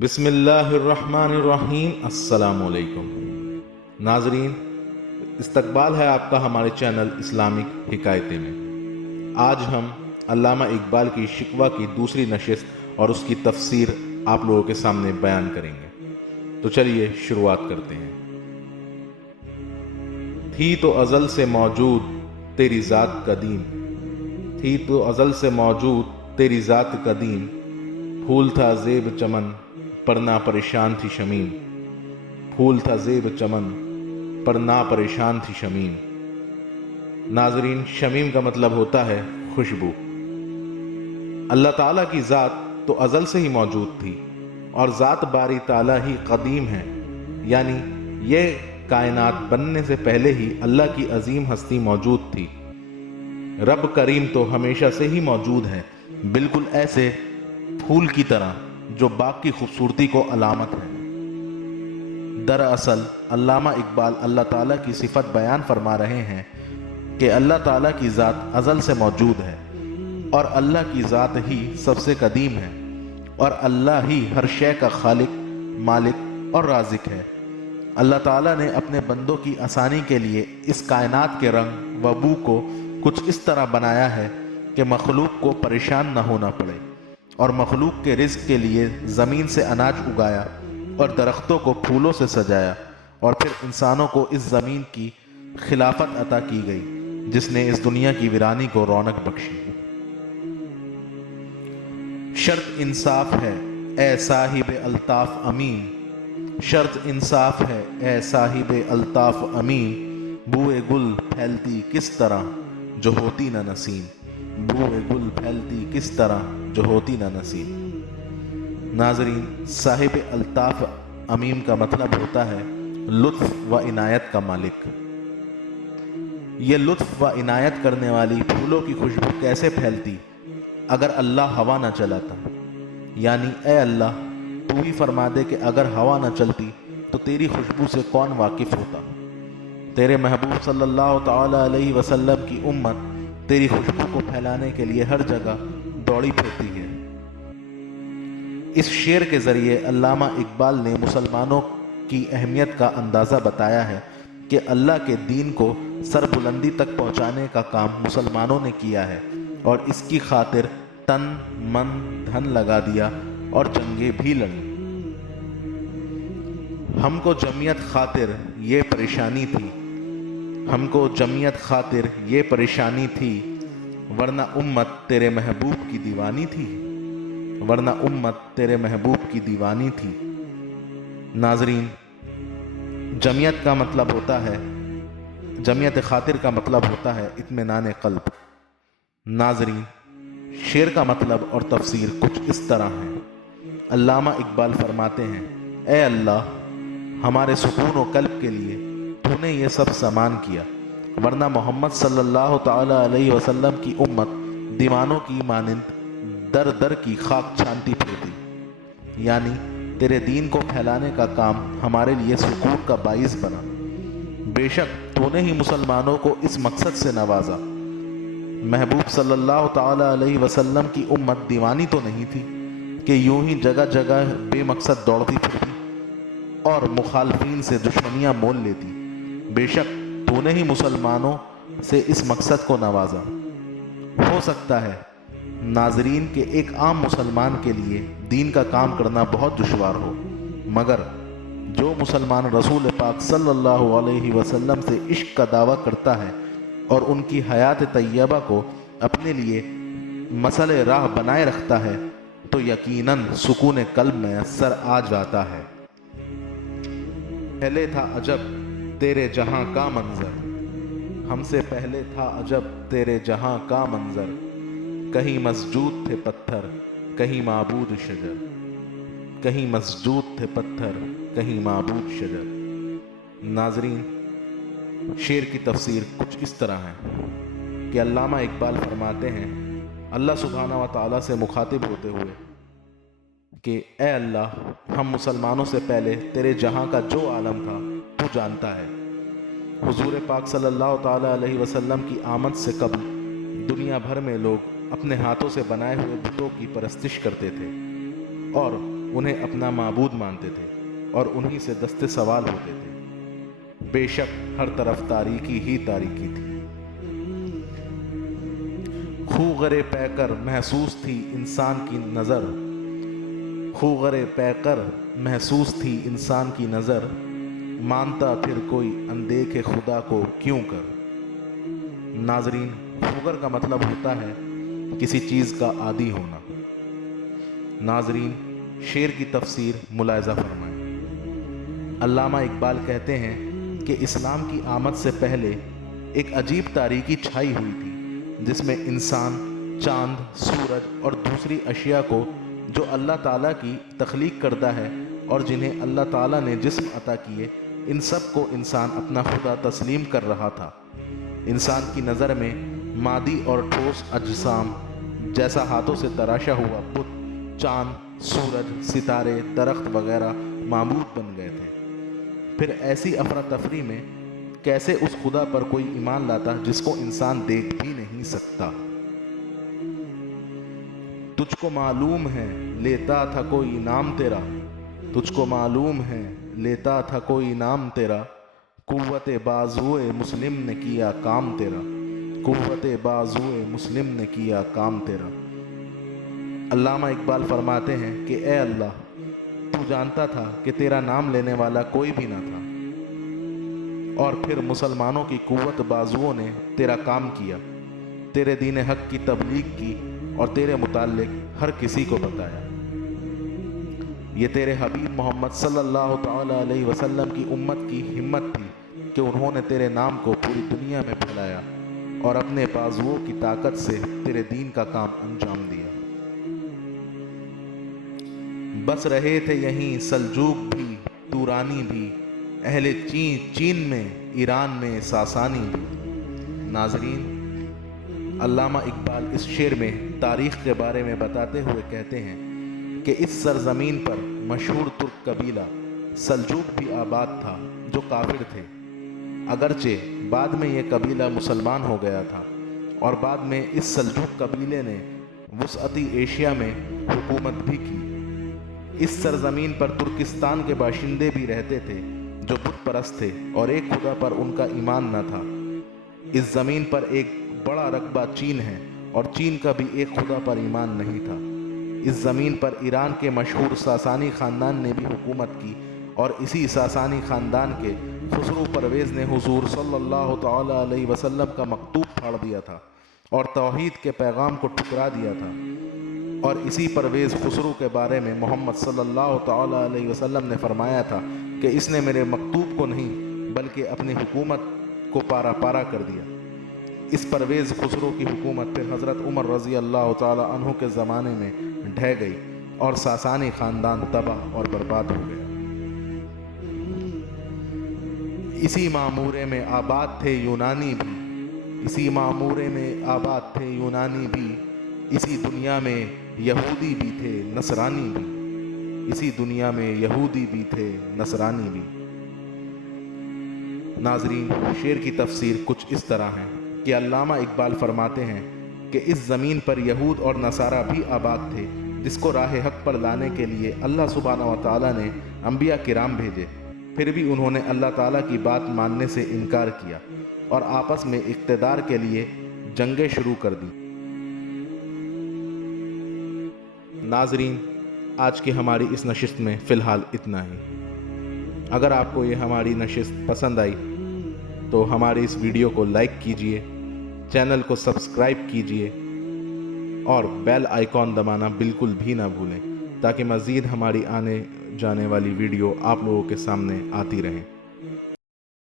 بسم اللہ الرحمن الرحیم۔ السلام علیکم ناظرین، استقبال ہے آپ کا ہمارے چینل اسلامک حکایتیں میں۔ آج ہم علامہ اقبال کی شکوہ کی دوسری نشست اور اس کی تفسیر آپ لوگوں کے سامنے بیان کریں گے۔ تو چلیے شروعات کرتے ہیں۔ تھی تو ازل سے موجود تیری ذات قدیم، تھی تو ازل سے موجود تیری ذات قدیم، پھول تھا زیب چمن پر نہ پریشان تھی شمیم، پھول تھا زیب چمن پر نہ پریشان تھی شمیم۔ ناظرین، شمیم کا مطلب ہوتا ہے خوشبو۔ اللہ تعالیٰ کی ذات تو ازل سے ہی موجود تھی اور ذات باری تعالیٰ ہی قدیم ہے، یعنی یہ کائنات بننے سے پہلے ہی اللہ کی عظیم ہستی موجود تھی۔ رب کریم تو ہمیشہ سے ہی موجود ہے، بالکل ایسے پھول کی طرح جو باغ کی خوبصورتی کو علامت ہے۔ دراصل علامہ اقبال اللہ تعالیٰ کی صفت بیان فرما رہے ہیں کہ اللہ تعالیٰ کی ذات ازل سے موجود ہے اور اللہ کی ذات ہی سب سے قدیم ہے، اور اللہ ہی ہر شے کا خالق، مالک اور رازق ہے۔ اللہ تعالیٰ نے اپنے بندوں کی آسانی کے لیے اس کائنات کے رنگ و بو کو کچھ اس طرح بنایا ہے کہ مخلوق کو پریشان نہ ہونا پڑے، اور مخلوق کے رزق کے لیے زمین سے اناج اگایا اور درختوں کو پھولوں سے سجایا، اور پھر انسانوں کو اس زمین کی خلافت عطا کی گئی جس نے اس دنیا کی ویرانی کو رونق بخشی۔ شرط انصاف ہے اے صاحب الطاف امین، شرط انصاف ہے اے صاحب الطاف امین، بوئے گل پھیلتی کس طرح جو ہوتی نہ نسیم، بوئے گل پھیلتی کس طرح جو ہوتی نہ نسیم۔ ناظرین، صاحب الطاف امیم کا مطلب ہوتا ہے لطف و عنایت کا مالک۔ یہ لطف و عنایت کرنے والی پھولوں کی خوشبو کیسے پھیلتی اگر اللہ ہوا نہ چلاتا؟ یعنی اے اللہ، تو ہی فرما دے کہ اگر ہوا نہ چلتی تو تیری خوشبو سے کون واقف ہوتا؟ تیرے محبوب صلی اللہ تعالی علیہ وسلم کی امت تیری خوشبو کو پھیلانے کے لیے ہر جگہ دوڑی پھرتی ہے۔ اس شعر کے ذریعے علامہ اقبال نے مسلمانوں کی اہمیت کا اندازہ بتایا ہے کہ اللہ کے دین کو سر بلندی تک پہنچانے کا کام مسلمانوں نے کیا ہے، اور اس کی خاطر تن من دھن لگا دیا اور جنگیں بھی لڑیں۔ ہم کو جمعیت خاطر یہ پریشانی تھی، ہم کو جمعیت خاطر یہ پریشانی تھی، ورنہ امت تیرے محبوب کی دیوانی تھی، ورنہ امت تیرے محبوب کی دیوانی تھی۔ ناظرین، جمعیت کا مطلب ہوتا ہے، جمعیت خاطر کا مطلب ہوتا ہے اطمینان قلب۔ ناظرین، شعر کا مطلب اور تفسیر کچھ اس طرح ہے۔ علامہ اقبال فرماتے ہیں، اے اللہ، ہمارے سکون و قلب کے لیے تو نے یہ سب سامان کیا، ورنہ محمد صلی اللہ تعالی علیہ وسلم کی امت دیوانوں کی مانند در در کی خاک چھانتی پھرتی۔ یعنی تیرے دین کو پھیلانے کا کام ہمارے لیے سکون کا باعث بنا۔ بے شک تو نے ہی مسلمانوں کو اس مقصد سے نوازا۔ محبوب صلی اللہ تعالی علیہ وسلم کی امت دیوانی تو نہیں تھی کہ یوں ہی جگہ جگہ بے مقصد دوڑتی پھرتی اور مخالفین سے دشمنیاں مول لیتی۔ بے شک تو نے ہی مسلمانوں سے اس مقصد کو نوازا۔ ہو سکتا ہے ناظرین کہ ایک عام مسلمان کے لیے دین کا کام کرنا بہت دشوار ہو، مگر جو مسلمان رسول پاک صلی اللہ علیہ وسلم سے عشق کا دعویٰ کرتا ہے اور ان کی حیات طیبہ کو اپنے لیے مسئلہ راہ بنائے رکھتا ہے تو یقیناً سکون قلب میسر آ جاتا ہے۔ پہلے تھا عجب تیرے جہاں کا منظر، ہم سے پہلے تھا عجب تیرے جہاں کا منظر، کہیں مسجود تھے پتھر کہیں معبود شجر، کہیں مسجود تھے پتھر کہیں معبود شجر۔ ناظرین، شعر کی تفسیر کچھ اس طرح ہے کہ علامہ اقبال فرماتے ہیں اللہ سبحانہ و تعالیٰ سے مخاطب ہوتے ہوئے کہ اے اللہ، ہم مسلمانوں سے پہلے تیرے جہاں کا جو عالم تھا تو جانتا ہے۔ حضور پاک صلی اللہ تعالی علیہ وسلم کی آمد سے قبل دنیا بھر میں لوگ اپنے ہاتھوں سے بنائے ہوئے بتوں کی پرستش کرتے تھے اور انہیں اپنا معبود مانتے تھے اور انہی سے دست سوال ہوتے تھے۔ بے شک ہر طرف تاریکی ہی تاریکی تھی۔ خوغرے پے کر محسوس تھی انسان کی نظر، خوغرے پے کر محسوس تھی انسان کی نظر، مانتا پھر کوئی اندیکھے خدا کو کیوں کر۔ ناظرین، خوگر کا مطلب ہوتا ہے کسی چیز کا عادی ہونا۔ ناظرین، شعر کی تفسیر ملاحظہ فرمائیں۔ علامہ اقبال کہتے ہیں کہ اسلام کی آمد سے پہلے ایک عجیب تاریکی چھائی ہوئی تھی جس میں انسان، چاند، سورج اور دوسری اشیاء کو جو اللہ تعالیٰ کی تخلیق کردہ ہے اور جنہیں اللہ تعالیٰ نے جسم عطا کیے، ان سب کو انسان اپنا خدا تسلیم کر رہا تھا۔ انسان کی نظر میں مادی اور ٹھوس اجسام جیسا ہاتھوں سے تراشا ہوا بت، چاند، سورج، ستارے، درخت وغیرہ معبود بن گئے تھے۔ پھر ایسی افراتفری میں کیسے اس خدا پر کوئی ایمان لاتا جس کو انسان دیکھ بھی نہیں سکتا؟ تجھ کو معلوم ہے لیتا تھا کوئی نام تیرا، تجھ کو معلوم ہے لیتا تھا کوئی نام تیرا، قوت بازوئے مسلم نے کیا کام تیرا، قوت بازوئے مسلم نے کیا کام تیرا۔ علامہ اقبال فرماتے ہیں کہ اے اللہ، تو جانتا تھا کہ تیرا نام لینے والا کوئی بھی نہ تھا، اور پھر مسلمانوں کی قوت بازوؤں نے تیرا کام کیا، تیرے دین حق کی تبلیغ کی اور تیرے متعلق ہر کسی کو بتایا۔ یہ تیرے حبیب محمد صلی اللہ تعالی علیہ وسلم کی امت کی ہمت تھی کہ انہوں نے تیرے نام کو پوری دنیا میں پھیلایا اور اپنے بازوؤں کی طاقت سے تیرے دین کا کام انجام دیا۔ بس رہے تھے یہیں سلجوق بھی، تورانی بھی، اہل چین میں، ایران میں، ساسانی بھی۔ ناظرین، علامہ اقبال اس شعر میں تاریخ کے بارے میں بتاتے ہوئے کہتے ہیں کہ اس سرزمین پر مشہور ترک قبیلہ سلجوق بھی آباد تھا جو کافر تھے، اگرچہ بعد میں یہ قبیلہ مسلمان ہو گیا تھا، اور بعد میں اس سلجوق قبیلے نے وسعتی ایشیا میں حکومت بھی کی۔ اس سرزمین پر ترکستان کے باشندے بھی رہتے تھے جو بت پرست تھے اور ایک خدا پر ان کا ایمان نہ تھا۔ اس زمین پر ایک بڑا رقبہ چین ہے اور چین کا بھی ایک خدا پر ایمان نہیں تھا۔ اس زمین پر ایران کے مشہور ساسانی خاندان نے بھی حکومت کی، اور اسی ساسانی خاندان کے خسرو پرویز نے حضور صلی اللہ تعالی علیہ وسلم کا مکتوب پھاڑ دیا تھا اور توحید کے پیغام کو ٹھکرا دیا تھا، اور اسی پرویز خسرو کے بارے میں محمد صلی اللہ تعالی علیہ وسلم نے فرمایا تھا کہ اس نے میرے مکتوب کو نہیں بلکہ اپنی حکومت کو پارا پارا کر دیا۔ اس پرویز خسرو کی حکومت پھر حضرت عمر رضی اللہ تعالی عنہ کے زمانے میں ڈھہ گئی اور ساسانی خاندان تباہ اور برباد ہو گیا۔ اسی معمورے میں آباد تھے یونانی بھی، اسی معمورے میں آباد تھے یونانی بھی، اسی دنیا میں یہودی بھی تھے نصرانی بھی، اسی دنیا میں یہودی بھی تھے نصرانی بھی۔ ناظرین، شعر کی تفسیر کچھ اس طرح ہے کہ علامہ اقبال فرماتے ہیں کہ اس زمین پر یہود اور نصارہ بھی آباد تھے جس کو راہ حق پر لانے کے لیے اللہ سبحانہ و تعالیٰ نے انبیاء کرام بھیجے، پھر بھی انہوں نے اللہ تعالیٰ کی بات ماننے سے انکار کیا اور آپس میں اقتدار کے لیے جنگیں شروع کر دی۔ ناظرین، آج کی ہماری اس نشست میں فی الحال اتنا ہی۔ اگر آپ کو یہ ہماری نشست پسند آئی تو ہماری اس ویڈیو کو لائک کیجئے، چینل کو سبسکرائب کیجئے اور بیل آئیکن دبانا بالکل بھی نہ بھولیں تاکہ مزید ہماری آنے جانے والی ویڈیو آپ لوگوں کے سامنے آتی رہیں۔